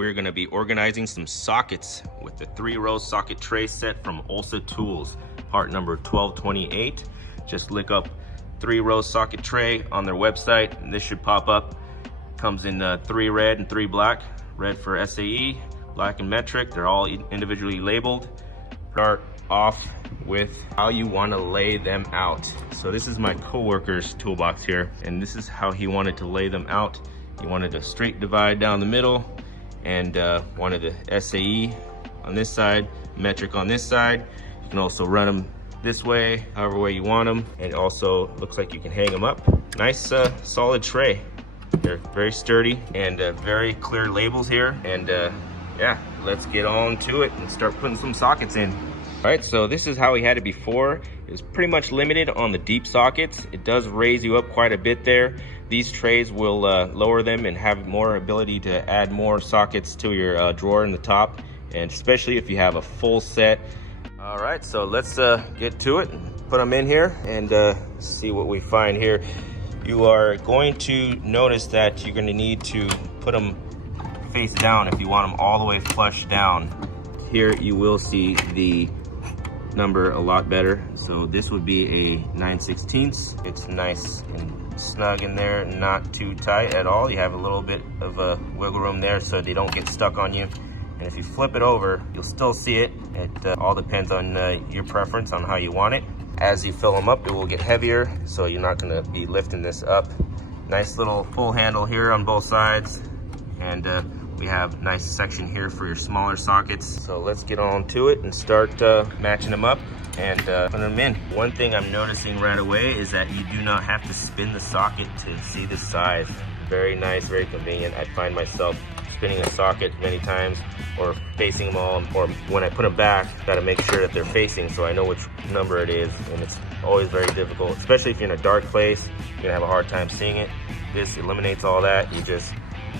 we're gonna be organizing some sockets with the 3-row socket tray set from Olsa Tools, part number 1228. Just look up 3-row socket tray on their website and this should pop up. Comes in 3 red and 3 black. Red for SAE, black and metric. They're all individually labeled. Start off with how you want to lay them out. So this is my coworker's toolbox here, and this is how he wanted to lay them out. He wanted a straight divide down the middle, and wanted the SAE on this side, metric on this side. You can also run them this way, however way you want them. And it also looks like you can hang them up. Nice solid tray. They're very sturdy and very clear labels here. And yeah, let's get on to it and start putting some sockets in. All right, so this is how we had it before. It was pretty much limited on the deep sockets. It does raise you up quite a bit there. These trays will lower them and have more ability to add more sockets to your drawer in the top, and especially if you have a full set. All right, so let's get to it and put them in here and see what we find here. You are going to notice that you're going to need to put them face down if you want them all the way flush down. Here you will see the number a lot better. So this would be a 9/16. It's nice and snug in there, not too tight at all. You have a little bit of a wiggle room there so they don't get stuck on you. And if you flip it over, you'll still see it. It all depends on your preference on how you want it. As you fill them up, it will get heavier, so you're not gonna be lifting this up. Nice little pull handle here on both sides. And we have nice section here for your smaller sockets. So let's get on to it and start matching them up and putting them in. One thing I'm noticing right away is that you do not have to spin the socket to see the size. Very nice, very convenient. I find myself spinning a socket many times or facing them all, or when I put them back, gotta make sure that they're facing so I know which number it is, and it's always very difficult, especially if you're in a dark place. You're gonna have a hard time seeing it. This eliminates all that. You just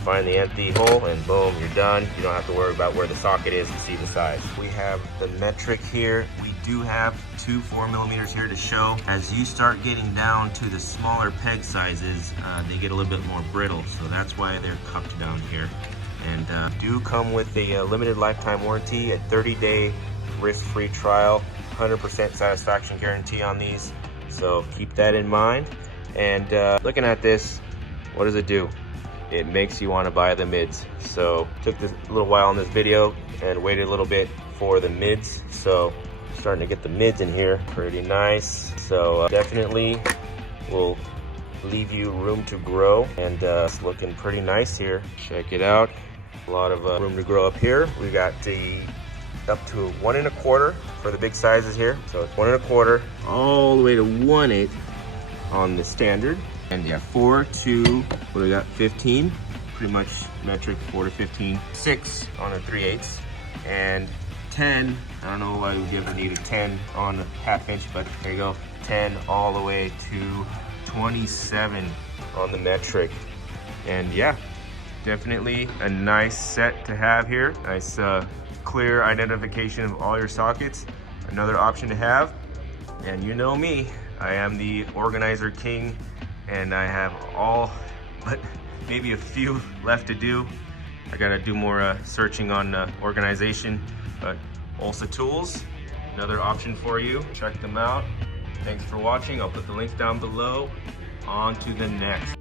find the empty hole and boom, you're done. You don't have to worry about where the socket is to see the size. We have the metric here. We do have 2 4mm here to show. As you start getting down to the smaller peg sizes, they get a little bit more brittle, so that's why they're cupped down here. And do come with a limited lifetime warranty, a 30-day risk-free trial, 100% satisfaction guarantee on these. So keep that in mind. And looking at this, what does it do? It makes you want to buy the mids. So took this a little while on this video and waited a little bit for the mids. So starting to get the mids in here, pretty nice. So definitely will leave you room to grow, and it's looking pretty nice here. Check it out. A lot of room to grow up here. We got the up to 1 1/4 for the big sizes here. So it's 1 1/4 all the way to 1/8 on the standard. And yeah, 4 to, what do we got, 15? Pretty much metric, 4 to 15. 6 on a 3/8. And 10, I don't know why we ever needed 10 on a 1/2 inch, but there you go. 10 all the way to 27 on the metric. And yeah, definitely a nice set to have here. Nice clear identification of all your sockets. Another option to have. And you know me, I am the organizer king, and I have all but maybe a few left to do. I gotta do more searching on organization, but Olsa Tools, another option for you. Check them out. Thanks for watching. I'll put the links down below. On to the next.